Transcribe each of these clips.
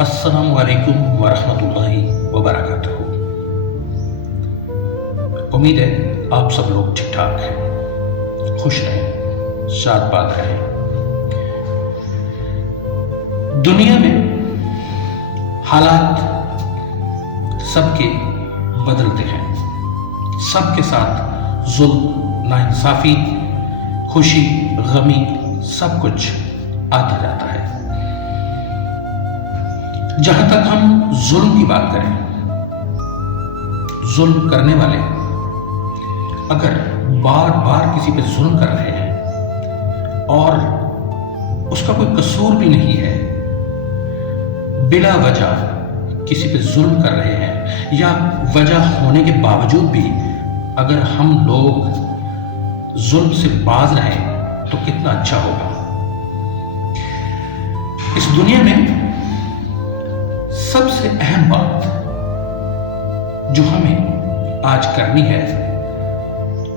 السلام علیکم ورحمۃ اللہ وبرکاتہ۔ امید ہے آپ سب لوگ ٹھیک ٹھاک ہیں، خوش رہیں، شاد باد رہیں۔ دنیا میں حالات سب کے بدلتے ہیں، سب کے ساتھ ظلم، ناانصافی، خوشی، غمی، سب کچھ آتا جاتا ہے۔ جہاں تک ہم ظلم کی بات کریں، ظلم کرنے والے اگر بار بار کسی پہ ظلم کر رہے ہیں اور اس کا کوئی قصور بھی نہیں ہے، بلا وجہ کسی پہ ظلم کر رہے ہیں یا وجہ ہونے کے باوجود بھی اگر ہم لوگ ظلم سے باز رہیں تو کتنا اچھا ہوگا۔ اس دنیا میں سب سے اہم بات جو ہمیں آج کرنی ہے،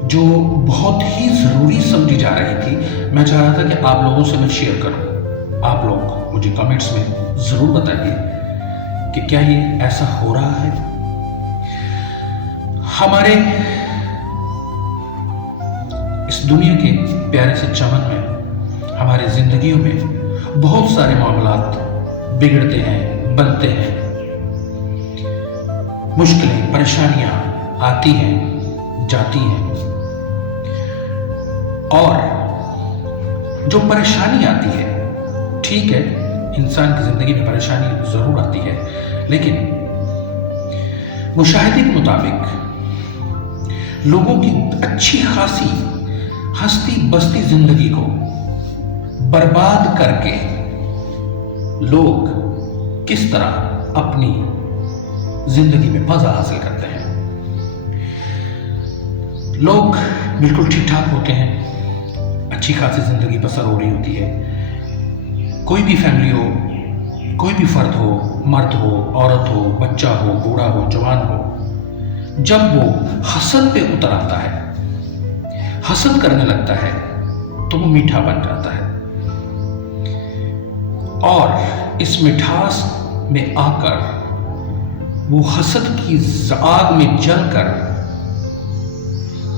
جو بہت ہی ضروری سمجھی جا رہی تھی، میں چاہ رہا تھا کہ آپ لوگوں سے میں شیئر کروں۔ آپ لوگ مجھے کمنٹس میں ضرور بتائیے کہ کیا یہ ایسا ہو رہا ہے؟ ہمارے اس دنیا کے پیارے سے چمن میں، ہمارے زندگیوں میں بہت سارے معاملات بگڑتے ہیں، بنتے ہیں، مشکلیں، پریشانیاں آتی ہیں، جاتی ہیں، اور جو پریشانی آتی ہے، ٹھیک ہے، انسان کی زندگی میں پریشانی ضرور آتی ہے، لیکن مشاہدے کے مطابق لوگوں کی اچھی خاصی ہستی بستی زندگی کو برباد کر کے لوگ کس طرح اپنی زندگی میں مزہ حاصل کرتے ہیں۔ لوگ بالکل ٹھیک ٹھاک ہوتے ہیں، اچھی خاصی زندگی بسر ہو رہی ہوتی ہے، کوئی بھی فیملی ہو، کوئی بھی فرد ہو، مرد ہو، عورت ہو، بچہ ہو، بوڑھا ہو، جوان ہو، جب وہ حسد پہ اتر آتا ہے، حسد کرنے لگتا ہے، تو وہ میٹھا بن جاتا ہے، اور اس مٹھاس میں آ کر وہ حسد کی آگ میں جل کر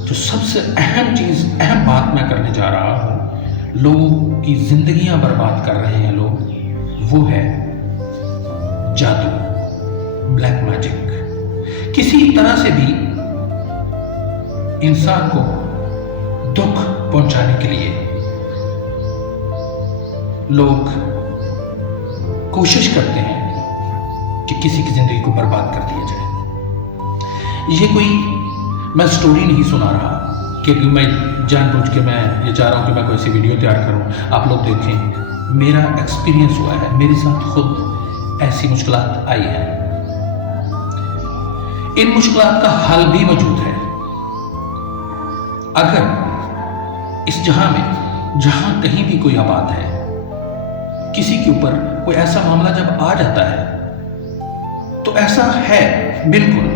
جو سب سے اہم چیز، اہم بات میں کرنے جا رہا ہوں، لوگوں کی زندگیاں برباد کر رہے ہیں لوگ، وہ ہے جادو، بلیک میجک۔ کسی طرح سے بھی انسان کو دکھ پہنچانے کے لیے لوگ کوشش کرتے ہیں کہ کسی کی زندگی کو برباد کر دیا جائے۔ یہ کوئی میں سٹوری نہیں سنا رہا کہ میں جان بوجھ کے میں یہ چاہ رہا ہوں کہ میں کوئی ایسی ویڈیو تیار کروں، آپ لوگ دیکھیں۔ میرا ایکسپیرینس ہوا ہے، میرے ساتھ خود ایسی مشکلات آئی ہیں۔ ان مشکلات کا حل بھی موجود ہے۔ اگر اس جہاں میں جہاں کہیں بھی کوئی آباد ہے، کسی کے اوپر کوئی ایسا معاملہ جب آ جاتا ہے، تو ایسا ہے بالکل،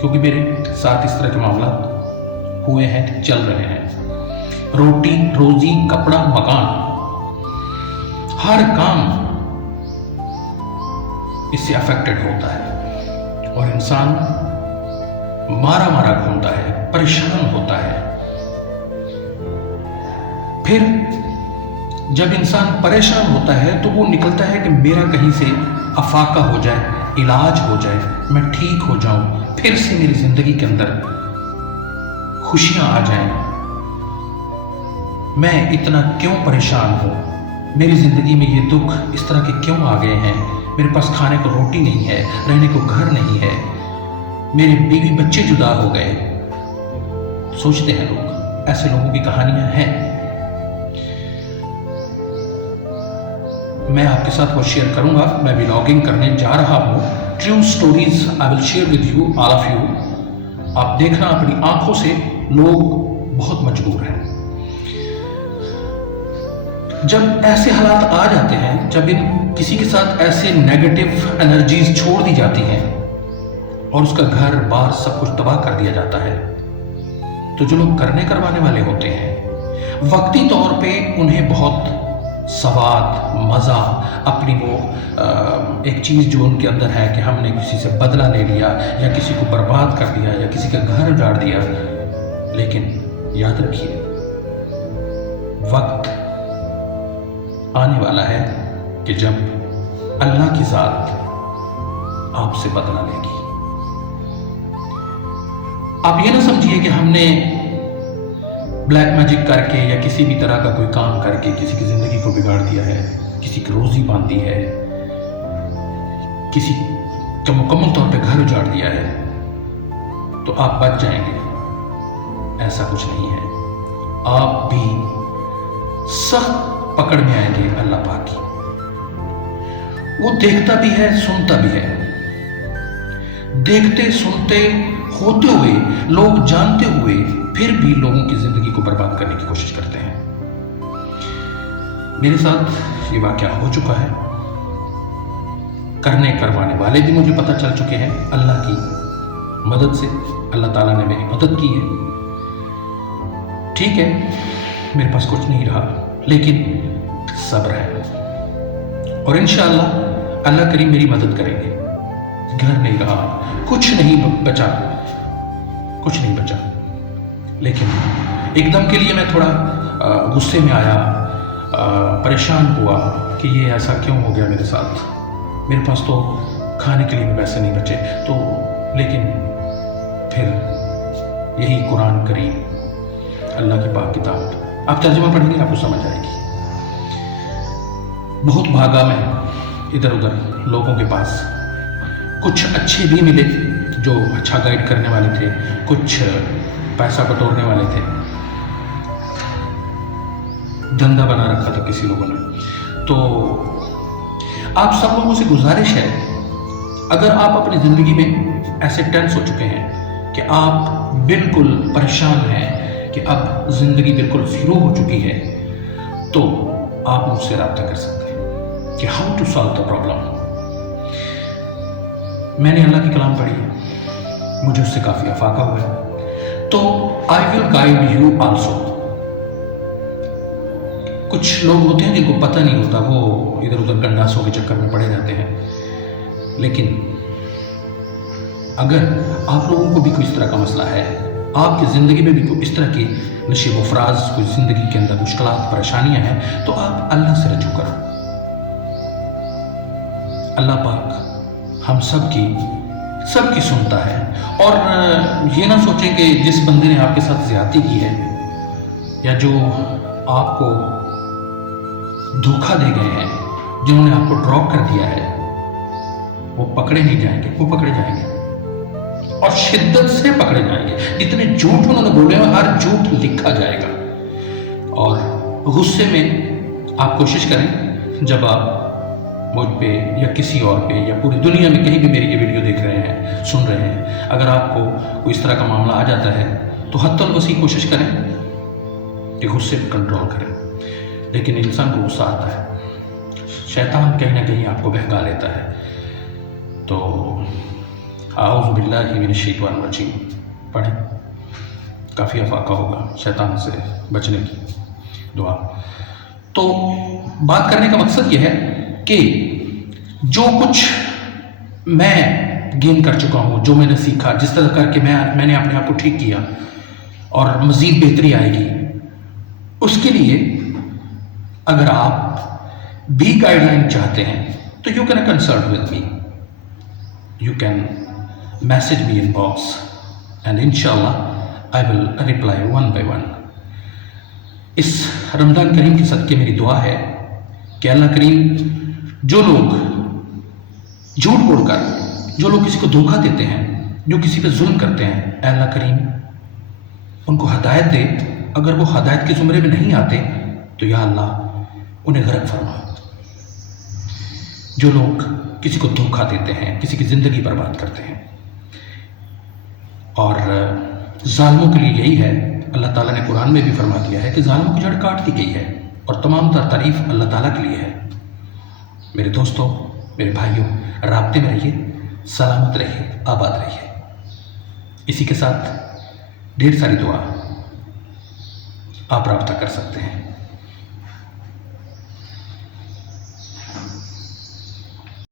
کیونکہ میرے ساتھ اس طرح کے معاملات ہوئے ہیں، چل رہے ہیں۔ روٹی، روزی، کپڑا، مکان، ہر کام اس سے افیکٹڈ ہوتا ہے، اور انسان مارا مارا گھومتا ہے، پریشان ہوتا ہے۔ پھر جب انسان پریشان ہوتا ہے تو وہ نکلتا ہے کہ میرا کہیں سے افاقہ ہو جائے، علاج ہو جائے، میں ٹھیک ہو جاؤں، پھر سے میری زندگی کے اندر خوشیاں آ جائیں۔ میں اتنا کیوں پریشان ہوں؟ میری زندگی میں یہ دکھ اس طرح کے کیوں آ گئے ہیں؟ میرے پاس کھانے کو روٹی نہیں ہے، رہنے کو گھر نہیں ہے، میرے بیوی بچے جدا ہو گئے۔ سوچتے ہیں لوگ، ایسے لوگوں کی کہانیاں ہیں۔ میں آپ کے ساتھ وہ شیئر کروں گا، میں ولاگنگ کرنے جا رہا ہوں، true stories I will share with you, all of you. آپ دیکھنا اپنی آنکھوں سے، لوگ بہت مجبور ہیں۔ جب ایسے حالات آ جاتے ہیں، جب کسی کے ساتھ ایسے نیگیٹو انرجیز چھوڑ دی جاتی ہیں اور اس کا گھر بار سب کچھ تباہ کر دیا جاتا ہے، تو جو لوگ کرنے کروانے والے ہوتے ہیں، وقتی طور پہ انہیں بہت سواد، مزہ، اپنی وہ ایک چیز جو ان کے اندر ہے کہ ہم نے کسی سے بدلہ لے لیا یا کسی کو برباد کر دیا یا کسی کا گھر اجاڑ دیا، لیکن یاد رکھیے وقت آنے والا ہے کہ جب اللہ کی ذات آپ سے بدلہ لے گی۔ آپ یہ نہ سمجھیے کہ ہم نے بلیک میجک کر کے یا کسی بھی طرح کا کوئی کام کر کے کسی کی زندگی کو بگاڑ دیا ہے، کسی کی روزی باندھی ہے، کسی کا مکمل طور پہ گھر اجاڑ دیا ہے تو آپ بچ جائیں گے۔ ایسا کچھ نہیں ہے، آپ بھی سخت پکڑ میں آئیں گے اللہ پاک کی۔ وہ دیکھتا بھی ہے، سنتا بھی ہے۔ دیکھتے سنتے ہوتے ہوئے، لوگ جانتے ہوئے پھر بھی لوگوں کی زندگی کو برباد کرنے کی کوشش کرتے ہیں۔ میرے ساتھ یہ واقعہ ہو چکا ہے، کرنے کروانے والے بھی مجھے پتہ چل چکے ہیں۔ اللہ کی مدد سے اللہ تعالیٰ نے میری مدد کی ہے۔ ٹھیک ہے، میرے پاس کچھ نہیں رہا لیکن صبر ہے، اور انشاءاللہ اللہ کریم میری مدد کریں گے۔ گھر نہیں رہا، کچھ نہیں بچا، کچھ نہیں بچا، لیکن ایک دم کے لیے میں تھوڑا غصے میں آیا، پریشان ہوا کہ یہ ایسا کیوں ہو گیا میرے ساتھ۔ میرے پاس تو کھانے کے لیے بھی پیسے نہیں بچے، تو لیکن پھر یہی قرآن کریم، اللہ کی پاک کتاب، آپ ترجمہ پڑھیں گے آپ کو سمجھ آئے گی۔ بہت بھاگا میں ادھر ادھر لوگوں کے پاس، کچھ اچھے بھی ملے جو اچھا گائیڈ کرنے والے تھے، کچھ پیسہ بٹورنے والے تھے، دھندا بنا رکھا تھا کسی لوگوں نے۔ تو آپ سب لوگوں سے گزارش ہے، اگر آپ اپنی زندگی میں ایسے ٹینس ہو چکے ہیں کہ آپ بالکل پریشان ہیں کہ اب زندگی بالکل زیرو ہو چکی ہے، تو آپ مجھ سے رابطہ کر سکتے ہیں کہ how to solve the problem. میں نے اللہ کی کلام پڑھی ہے، مجھے اس سے کافی افاقہ ہوا ہے، تو آئی ول گائیڈ یو آلسو۔ کچھ لوگ ہوتے ہیں جن کو پتہ نہیں ہوتا، وہ ادھر ادھر گنڈاسوں کے چکر میں پڑے رہتے ہیں، لیکن اگر آپ لوگوں کو بھی کوئی اس طرح کا مسئلہ ہے، آپ کی زندگی میں بھی کوئی اس طرح کی نشیب و فراز، کوئی زندگی کے اندر مشکلات پریشانیاں ہیں، تو آپ اللہ سے رجوع کرو۔ اللہ پاک ہم سب کی سنتا ہے، اور یہ نہ سوچیں کہ جس بندے نے آپ کے ساتھ زیادتی کی ہے یا جو آپ کو دھوکہ دے گئے ہیں، جنہوں نے آپ کو ڈراپ کر دیا ہے، وہ پکڑے نہیں جائیں گے، وہ پکڑے جائیں گے اور شدت سے پکڑے جائیں گے۔ جتنے جھوٹ انہوں نے بولے ہیں ہر جھوٹ لکھا جائے گا۔ اور غصے میں آپ کوشش کریں، جب آپ مجھ پہ یا کسی اور پہ یا پوری دنیا میں کہیں بھی میری یہ ویڈیو دیکھ رہے ہیں، سن رہے ہیں، اگر آپ کو کوئی اس طرح کا معاملہ آ جاتا ہے تو حتی الوسیع کوشش کریں کہ غصے پہ کنٹرول کریں۔ لیکن انسان کو غصہ آتا ہے، شیطان کہیں نہ کہیں آپ کو بہکا لیتا ہے، تو اعوذ باللہ من الشیطان الرجیم پڑھیں، کافی افاقہ ہوگا شیطان سے بچنے کی دعا۔ تو بات کرنے کا مقصد یہ ہے کہ جو کچھ میں گین کر چکا ہوں، جو میں نے سیکھا، جس طرح کر کے میں نے اپنے آپ کو ٹھیک کیا اور مزید بہتری آئے گی، اس کے لیے اگر آپ بھی گائیڈ لائن چاہتے ہیں تو you can consult with me, you can message me in box and انشاءاللہ آئی ول ریپلائی ون بائی ون۔ اس رمضان کریم کے صدقے میری دعا ہے کہ اللہ کریم جو لوگ جھوٹ بول کر، جو لوگ کسی کو دھوکہ دیتے ہیں، جو کسی پہ ظلم کرتے ہیں، اے اللہ کریم ان کو ہدایت دے۔ اگر وہ ہدایت کے زمرے میں نہیں آتے تو یا اللہ انہیں غرق فرما۔ جو لوگ کسی کو دھوکہ دیتے ہیں، کسی کی زندگی برباد کرتے ہیں، اور ظالموں کے لیے یہی ہے، اللہ تعالیٰ نے قرآن میں بھی فرما دیا ہے کہ ظالموں کی جڑ کاٹ دی گئی ہے، اور تمام تر تعریف اللہ تعالیٰ کے لیے ہے۔ میرے دوستوں، میرے بھائیوں، رابطے میں رہیے، سلامت رہیے، آباد رہیے۔ اسی کے ساتھ ڈھیر ساری دعا آپ رابطہ کر سکتے ہیں۔